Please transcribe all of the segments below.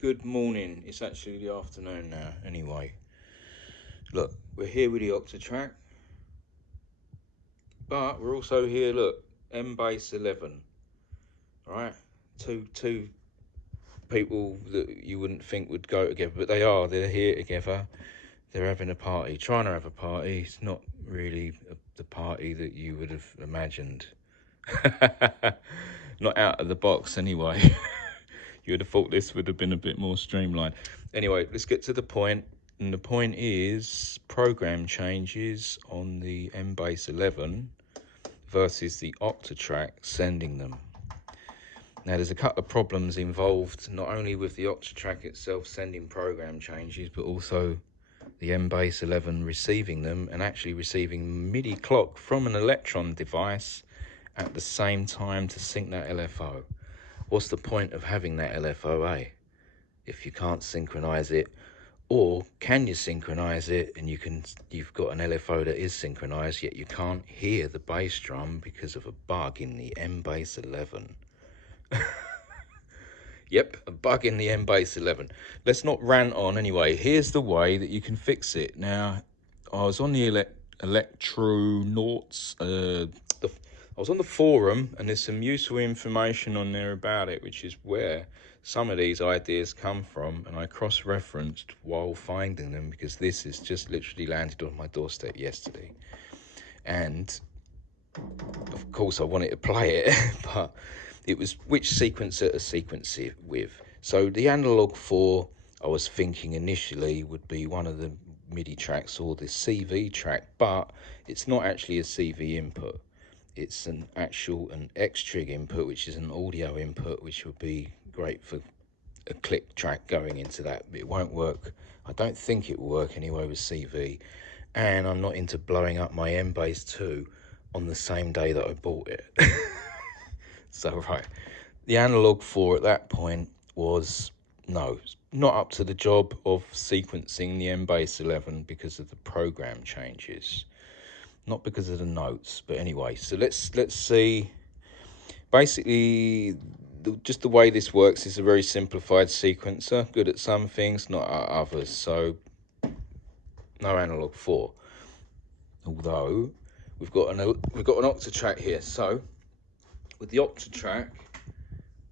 Good morning. It's actually the afternoon now. Anyway, look, we're here with the Octatrack, but we're also here. Look, Mbase 11. All right, two people that you wouldn't think would go together, but they are. They're here together. They're having a party, trying to have a party. It's not really the party that you would have imagined. Not out of the box, anyway. You would have thought this would have been a bit more streamlined. Anyway, let's get to the point. And the point is program changes on the Mbase 11 versus the Octatrack sending them. Now, there's a couple of problems involved, not only with the Octatrack itself sending program changes, but also the Mbase 11 receiving them and actually receiving MIDI clock from an Electron device at the same time to sync that LFO. What's the point of having that LFO, if you can't synchronize it? Or can you synchronize it and you've got an LFO that is synchronized, yet you can't hear the bass drum because of a bug in the Mbase 11? Yep, a bug in the Mbase 11. Let's not rant on anyway. Here's the way that you can fix it. Now, I was on the Electronauts, I was on the forum, and there's some useful information on there about it, which is where some of these ideas come from, and I cross-referenced while finding them, because this has just literally landed on my doorstep yesterday. And, of course, I wanted to play it, but it was which sequencer to sequence it with. So the analog 4, I was thinking initially would be one of the MIDI tracks or the CV track, but it's not actually a CV input. It's an X trig input, which is an audio input, which would be great for a click track going into that. It won't work. I don't think it will work anyway with CV. And I'm not into blowing up my Mbase 2 on the same day that I bought it. So, right, the analog 4 at that point was not up to the job of sequencing the Mbase 11 because of the program changes, not because of the notes. But anyway, so let's see. Basically, just the way this works is a very simplified sequencer, good at some things, not at others. So no analog 4, although we've got an Octatrack here. So with the Octatrack,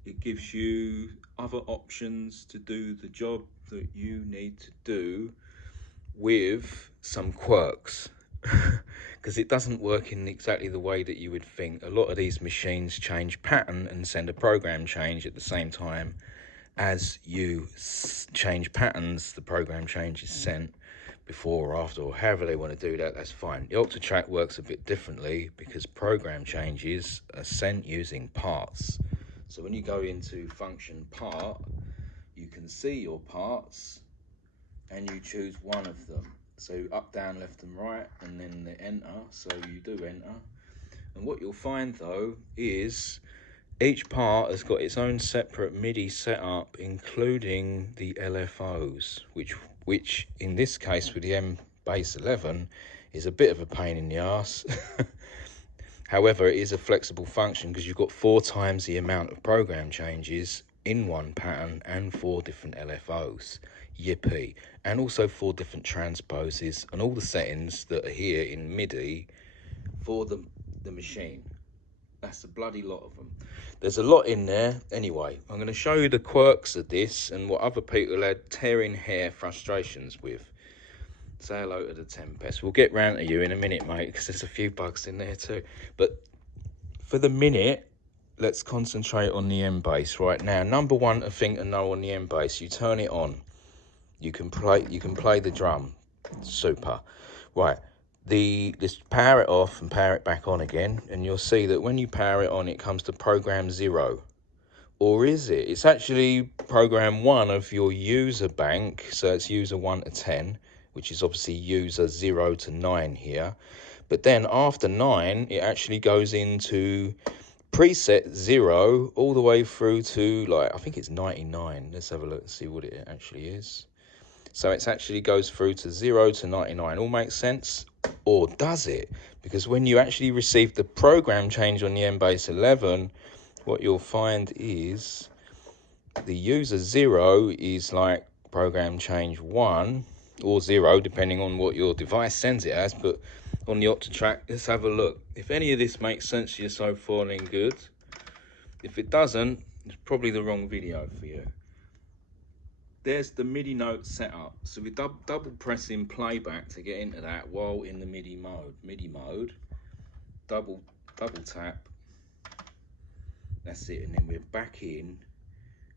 it gives you other options to do the job that you need to do with some quirks, because it doesn't work in exactly the way that you would think. A lot of these machines change pattern and send a program change at the same time as you change patterns. The program change is sent before or after, or however they want to do that. That's fine. The Octatrack works a bit differently because program changes are sent using parts. So when you go into function part, you can see your parts and you choose one of them. So up, down, left and right, and then the enter. So you do enter. And what you'll find though is each part has got its own separate MIDI setup, including the LFOs, which in this case with the Mbase 11 is a bit of a pain in the ass. However, it is a flexible function because you've got 4 times the amount of program changes in one pattern and 4 different LFOs. Yippee. And also 4 different transposes and all the settings that are here in MIDI for the machine. That's a bloody lot of them. There's a lot in there. Anyway, I'm going to show you the quirks of this and what other people had tearing hair frustrations with. Say hello to the Tempest. We'll get round to you in a minute, mate, because there's a few bugs in there too. But for the minute, let's concentrate on the Mbase right now. Number one thing to know on the Mbase, you turn it on. You can play the drum. Super. Right. Just power it off and power it back on again, and you'll see that when you power it on, it comes to program 0. Or is it? It's actually program 1 of your user bank, so it's user 1 to 10, which is obviously user 0 to 9 here. But then after 9, it actually goes into preset 0 all the way through to, like, I think it's 99. Let's have a look and see what it actually is. So it actually goes through to 0 to 99. All makes sense? Or does it? Because when you actually receive the program change on the Mbase 11, what you'll find is the user 0 is like program change 1 or 0, depending on what your device sends it as. But on the Octatrack, let's have a look. If any of this makes sense to you so far, then good. If it doesn't, it's probably the wrong video for you. There's the MIDI note setup. So we're double pressing playback to get into that while in the MIDI mode. Double tap. That's it, and then we're back in,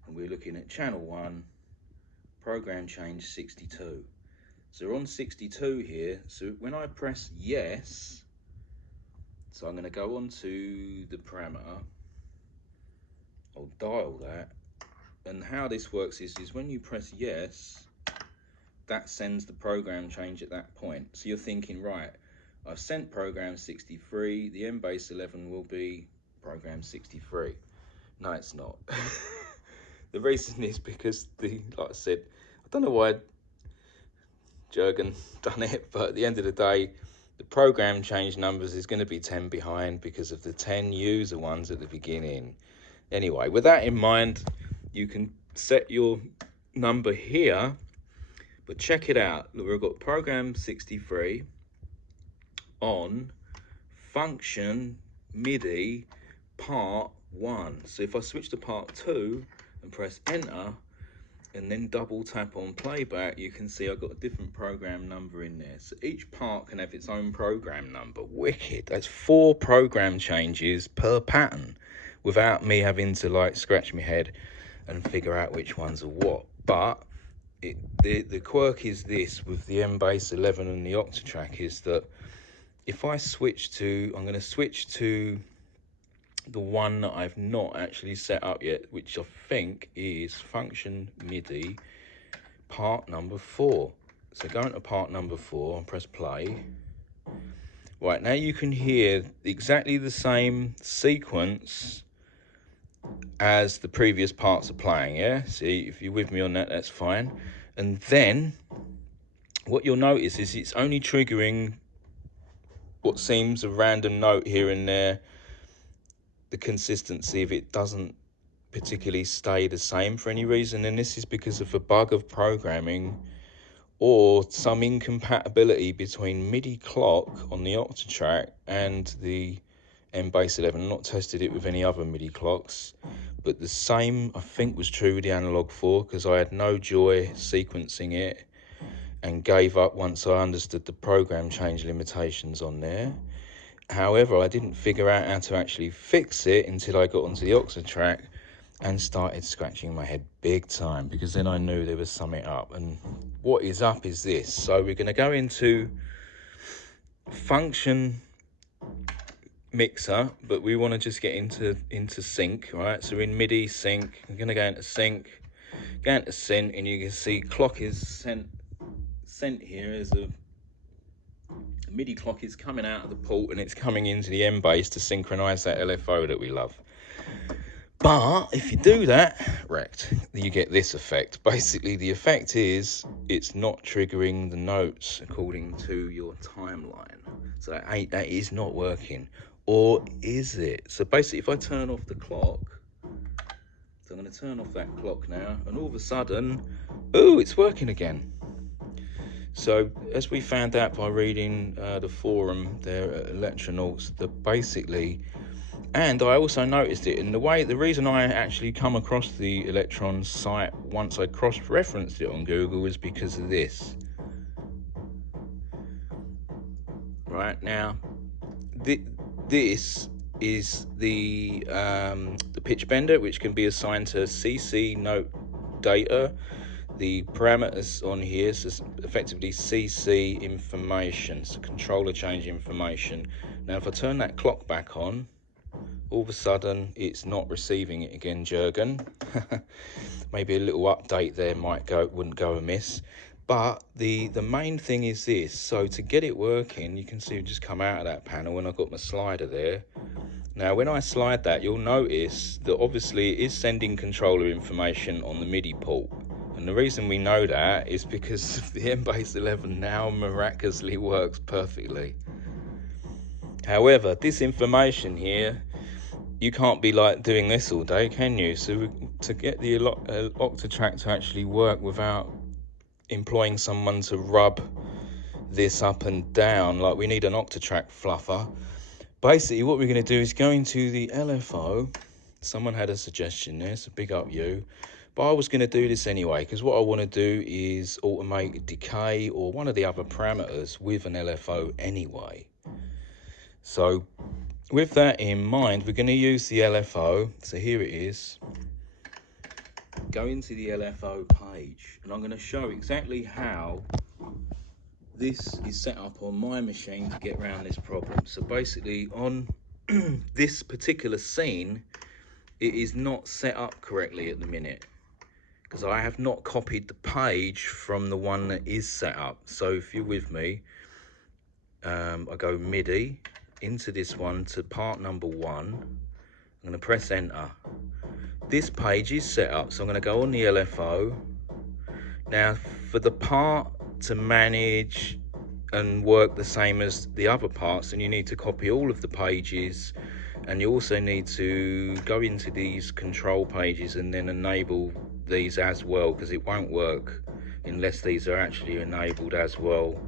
and we're looking at channel 1, program change 62. So we're on 62 here. So when I press yes, so I'm going to go on to the parameter. I'll dial that. And how this works is when you press yes, that sends the program change at that point. So you're thinking, right, I've sent program 63, the Mbase 11 will be program 63. No, it's not. The reason is because, like I said, I don't know why Jurgen done it, but at the end of the day, the program change numbers is going to be 10 behind because of the 10 user ones at the beginning. Anyway, with that in mind, you can set your number here, but check it out. Look, we've got program 63 on function MIDI part 1. So if I switch to part 2 and press enter and then double tap on playback, you can see I've got a different program number in there. So each part can have its own program number. Wicked. That's 4 program changes per pattern without me having to like scratch my head and figure out which ones are what. But the quirk is this with the Mbase 11 and the Octatrack is that if I switch to, I'm going to switch to the one that I've not actually set up yet, which I think is function MIDI part number 4. So go into part number 4 and press play. Right, now you can hear exactly the same sequence as the previous parts are playing, yeah? See, if you're with me on that, that's fine. And then what you'll notice is it's only triggering what seems a random note here and there. The consistency of it doesn't particularly stay the same for any reason, and this is because of a bug of programming or some incompatibility between MIDI clock on the Octatrack and the Mbase 11. I've not tested it with any other MIDI clocks, but the same I think was true with the Analog 4, because I had no joy sequencing it and gave up once I understood the program change limitations on there. However, I didn't figure out how to actually fix it until I got onto the Octatrack and started scratching my head big time, because then I knew there was something up. And what is up is this. So we're going to go into function mixer, but we want to just get into sync, right? So in MIDI sync, I'm going to go into sync, and you can see clock is sent here as a MIDI clock is coming out of the port and it's coming into the Mbase to synchronize that LFO that we love. But if you do that, wrecked, you get this effect. Basically, the effect is it's not triggering the notes according to your timeline. So that is not working. Or is it? So basically, if I turn off the clock, so I'm going to turn off that clock now, and all of a sudden, ooh, it's working again. So as we found out by reading the forum there at Electronauts, that basically, and I also noticed it in the reason I actually come across the Electron site once I cross-referenced it on Google was because of this. Right now, this is the pitch bender, which can be assigned to CC note data. The parameters on here is effectively CC information, so controller change information. Now if I turn that clock back on, all of a sudden it's not receiving it again, Jurgen. Maybe a little update there wouldn't go amiss. But the main thing is this. So to get it working, you can see it just come out of that panel when I've got my slider there. Now when I slide that, you'll notice that obviously it is sending controller information on the MIDI port. And the reason we know that is because the Mbase 11 now miraculously works perfectly. However, this information here you can't be like doing this all day, can you? So to get the Octatrack to actually work without employing someone to rub this up and down, like we need an Octatrack fluffer. Basically what we're going to do is go into the LFO. Someone had a suggestion there, so big up you. But I was going to do this anyway, because what I want to do is automate decay or one of the other parameters with an LFO anyway. So with that in mind, we're going to use the LFO. So here it is. Go into the LFO page, and I'm going to show exactly how this is set up on my machine to get around this problem. So basically on this particular scene, it is not set up correctly at the minute because I have not copied the page from the one that is set up. So if you're with me, I go MIDI into this one to part number 1. I'm going to press enter. This page is set up, so I'm going to go on the LFO. Now for the part to manage and work the same as the other parts, and you need to copy all of the pages, and you also need to go into these control pages and then enable these as well, because it won't work unless these are actually enabled as well.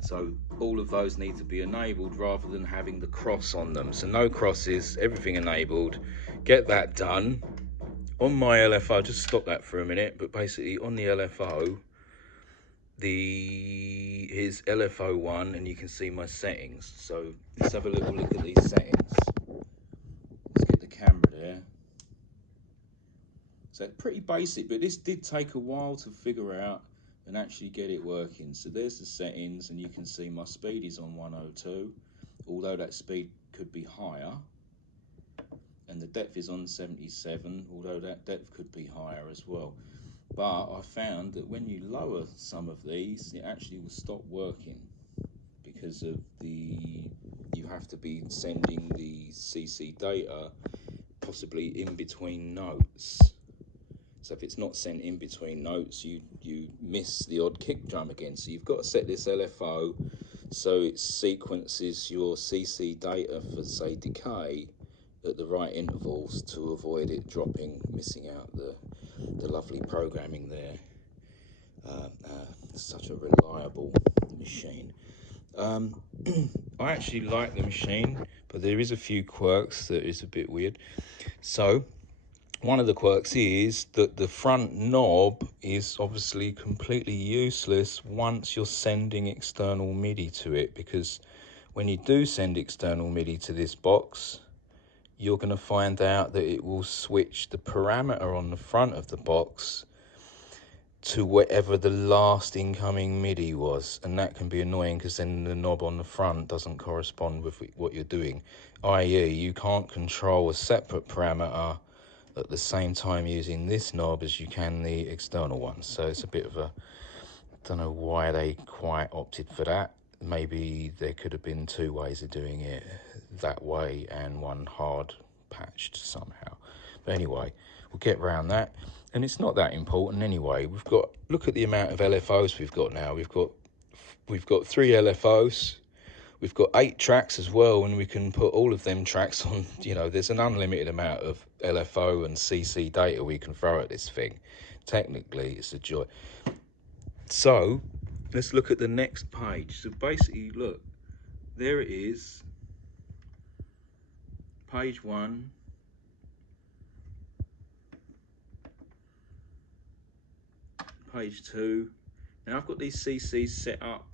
So all of those need to be enabled rather than having the cross on them. So no crosses, everything enabled. Get that done. On my LFO, just stop that for a minute, but basically on the LFO, here's LFO1, and you can see my settings. So let's have a little look at these settings. Let's get the camera there. So pretty basic, but this did take a while to figure out and actually get it working. So there's the settings, and you can see my speed is on 102, although that speed could be higher. And the depth is on 77, although that depth could be higher as well. But I found that when you lower some of these, it actually will stop working because of you have to be sending the CC data possibly in between notes. So if it's not sent in between notes, you miss the odd kick drum again. So you've got to set this LFO so it sequences your CC data for, say, decay at the right intervals to avoid it dropping, missing out the lovely programming there. Such a reliable machine. I actually like the machine, but there is a few quirks that is a bit weird. So one of the quirks is that the front knob is obviously completely useless once you're sending external MIDI to it, because when you do send external MIDI to this box, you're going to find out that it will switch the parameter on the front of the box to whatever the last incoming MIDI was, and that can be annoying because then the knob on the front doesn't correspond with what you're doing, i.e. you can't control a separate parameter at the same time using this knob as you can the external one. So it's a bit of a, I don't know why they quite opted for that. Maybe there could have been 2 ways of doing it, that way and one hard patched somehow. But anyway, we'll get around that. And it's not that important anyway. We've got, look at the amount of LFOs we've got now. We've got 3 LFOs. We've got 8 tracks as well, and we can put all of them tracks on. You know, there's an unlimited amount of LFO and CC data we can throw at this thing. Technically, it's a joy. So let's look at the next page. So basically, look, there it is. Page 1. Page 2. Now I've got these CCs set up.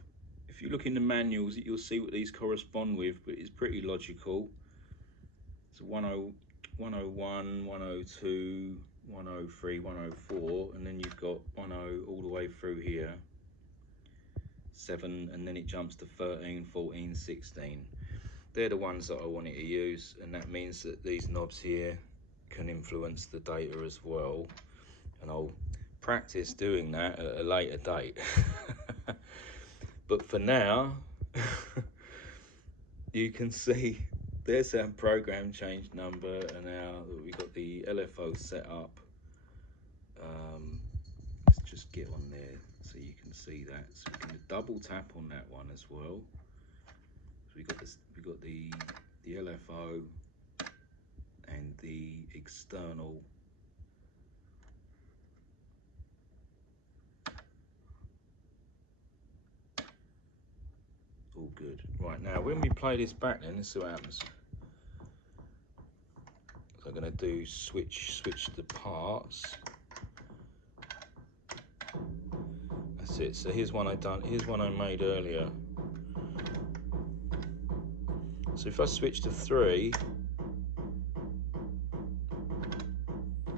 If you look in the manuals, you'll see what these correspond with, but it's pretty logical. So 101, 102, 103, 104, and then you've got 10 all the way through here. 7, and then it jumps to 13, 14, 16. They're the ones that I wanted to use, and that means that these knobs here can influence the data as well. And I'll practice doing that at a later date. But for now, you can see there's our program change number, and now we've got the LFO set up. Let's just get on there so you can see that. So we can double tap on that one as well. So we got the LFO, and the external all good. Right, now when we play this back then, let's see what happens. So I'm going to do switch the parts. That's it. So here's one I made earlier. So if I switch to 3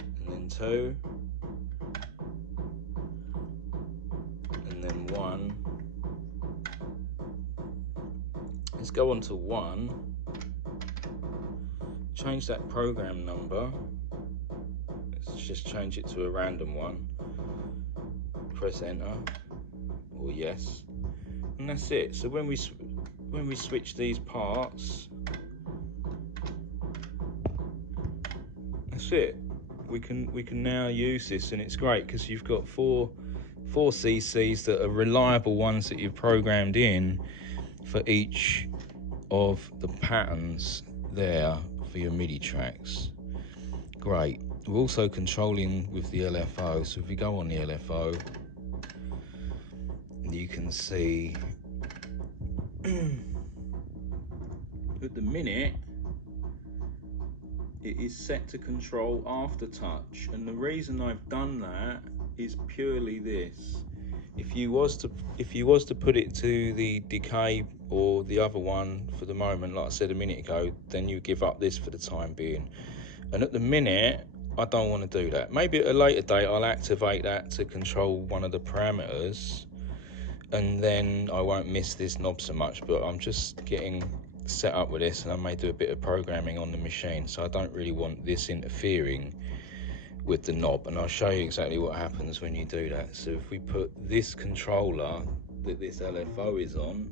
and then 2 and then 1, let's go on to 1, change that program number, let's just change it to a random one, press enter or yes, and that's it. So when we switch these parts, that's it. We can now use this, and it's great because you've got four CCs that are reliable ones that you've programmed in for each of the patterns there for your MIDI tracks. Great. We're also controlling with the LFO, so if we go on the LFO, you can see at the minute it is set to control aftertouch, and the reason I've done that is purely this. If you was to put it to the decay or the other one for the moment, like I said a minute ago, then you give up this for the time being. And at the minute, I don't want to do that. Maybe at a later date I'll activate that to control one of the parameters, and then I won't miss this knob so much, but I'm just getting set up with this, and I may do a bit of programming on the machine, so I don't really want this interfering with the knob, and I'll show you exactly what happens when you do that. So if we put this controller that this LFO is on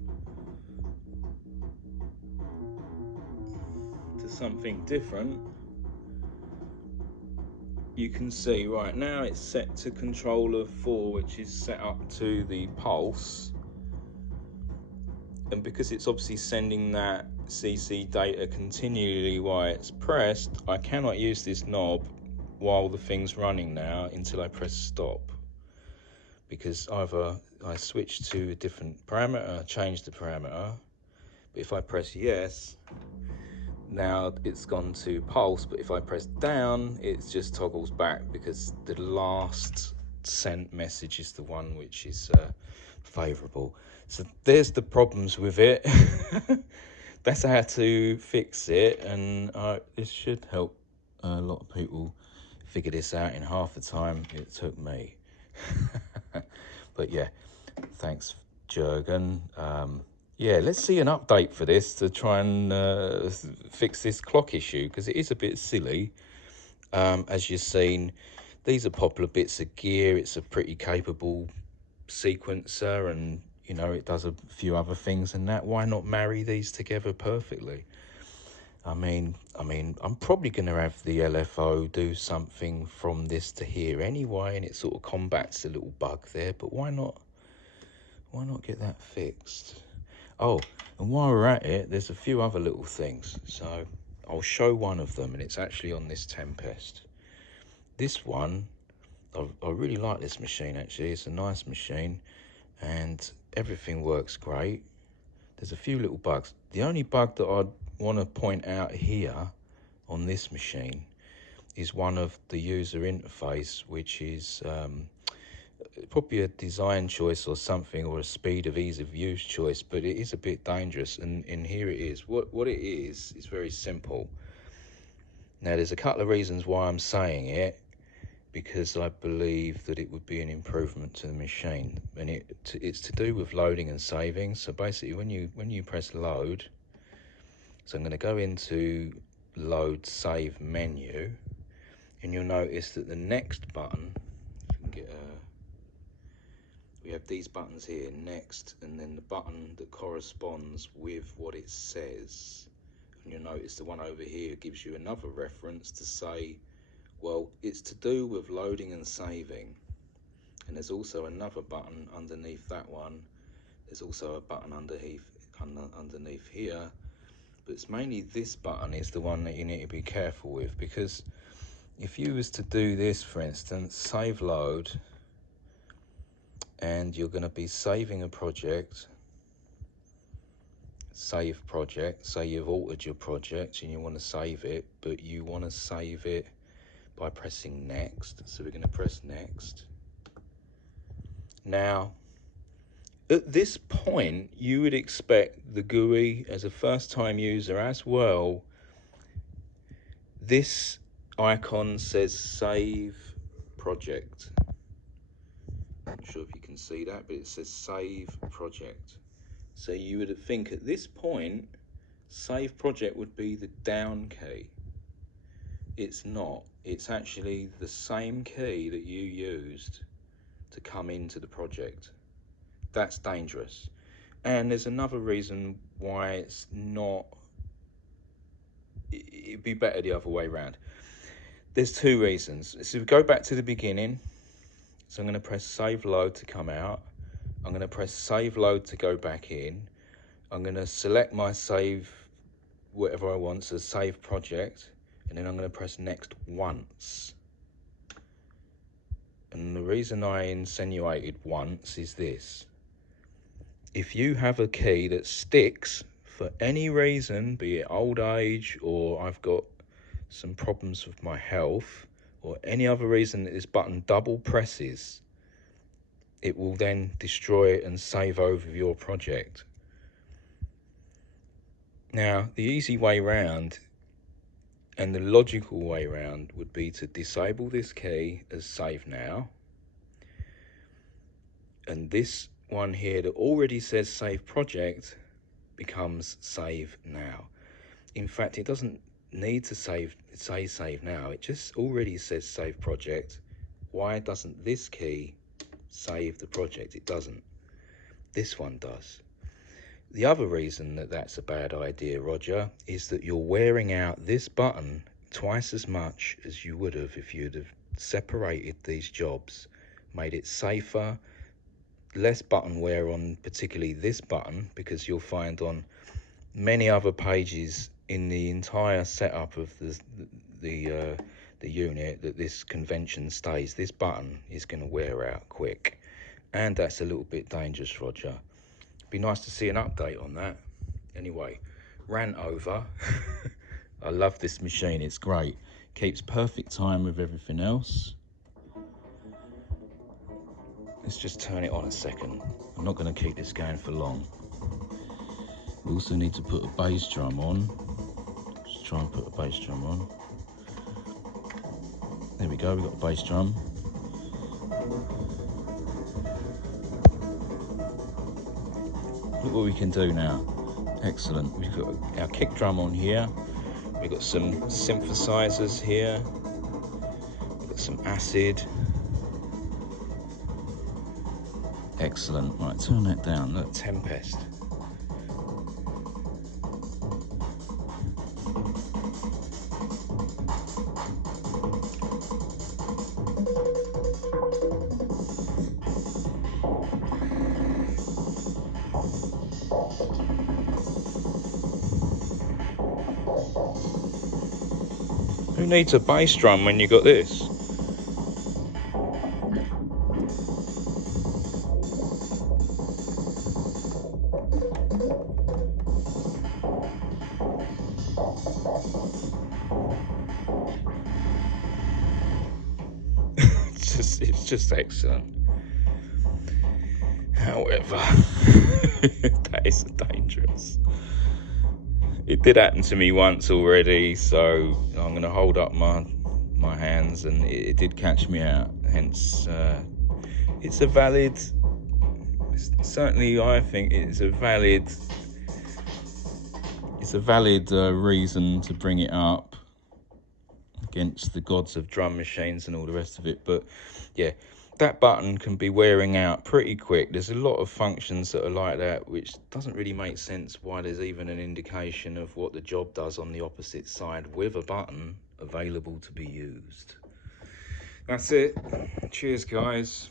to something different, you can see right now it's set to controller 4, which is set up to the pulse, and because it's obviously sending that CC data continually while it's pressed, I cannot use this knob while the thing's running now until I press stop, because either I switch to a different parameter, change the parameter, but if I press yes, now it's gone to pulse, but if I press down, it just toggles back because the last sent message is the one which is favourable. So there's the problems with it. That's how to fix it, and this should help a lot of people figure this out in half the time it took me. But yeah, thanks Jurgen. Yeah, let's see an update for this to try and fix this clock issue, because it is a bit silly. As you've seen, these are popular bits of gear. It's a pretty capable sequencer, and you know it does a few other things and that. Why not marry these together perfectly? I mean, I'm probably going to have the LFO do something from this to here anyway, and it sort of combats a little bug there. But why not get that fixed? Oh, and while we're at it, there's a few other little things. So I'll show one of them, and it's actually on this Tempest. This one, I really like this machine actually. It's a nice machine, and everything works great. There's a few little bugs. The only bug that I'd want to point out here on this machine is one of the user interface, which is probably a design choice or something, or a speed of ease of use choice, but it is a bit dangerous, and here it is. What it is very simple. Now there's a couple of reasons why I'm saying it, because I believe that it would be an improvement to the machine, and it's to do with loading and saving. So basically when you press load, so I'm going to go into load save menu, and you'll notice that the next button, if we can get we have these buttons here, next, and then the button that corresponds with what it says. And you'll notice the one over here gives you another reference to say, well, it's to do with loading and saving. And there's also another button underneath that one. There's also a button underneath here but it's mainly this button is the one that you need to be careful with, because if you was to do this, for instance, save load, and you're going to be saving a project, save project, say you've altered your project and you want to save it, but you want to save it by pressing next. So we're going to press next. Now, at this point, you would expect the GUI, as a first-time user as well, this icon says save project. I'm not sure if you can see that, but it says save project. So you would think at this point, save project would be the down key. It's not. It's actually the same key that you used to come into the project. That's dangerous. And there's another reason why it's not. It'd be better the other way around. There's two reasons. So we go back to the beginning. So I'm going to press save load to come out. I'm going to press save load to go back in. I'm going to select my save, whatever I want, so save project, and then I'm going to press next once. And the reason I insinuated once is this. If you have a key that sticks for any reason, be it old age or I've got some problems with my health, or any other reason that this button double presses, it will then destroy and save over your project. Now, the easy way round and the logical way round would be to disable this key as save now, and this one here that already says save project becomes save now. In fact, it doesn't need to say save now, it just already says save project. Why doesn't this key save the project? It doesn't. This one does. The other reason that that's a bad idea, Roger, is that you're wearing out this button twice as much as you would have if you'd have separated these jobs, made it safer, less button wear on particularly this button, because you'll find on many other pages in the entire setup of the unit that this convention stays. This button is going to wear out quick, and that's a little bit dangerous, Roger. Be nice to see an update on that. Anyway, rant over. I love this machine, it's great. Keeps perfect time with everything else. Let's just turn it on a second. I'm not going to keep this going for long. We also need to put a bass drum on. Let's try and put a bass drum on. There we go, we've got a bass drum. Look what we can do now. Excellent. We've got our kick drum on here. We've got some synthesizers here. We've got some acid. Excellent. Right, turn that down. Look, Tempest. Who needs a bass drum when you got this? It's just excellent. However, that is dangerous. It did happen to me once already, so I'm going to hold up my hands, and it did catch me out. Hence, it's a valid. Certainly, I think it's a valid. It's a valid reason to bring it up against the gods of drum machines and all the rest of it. But yeah, that button can be wearing out pretty quick. There's a lot of functions that are like that, which doesn't really make sense why there's even an indication of what the job does on the opposite side with a button available to be used. That's it. Cheers, guys.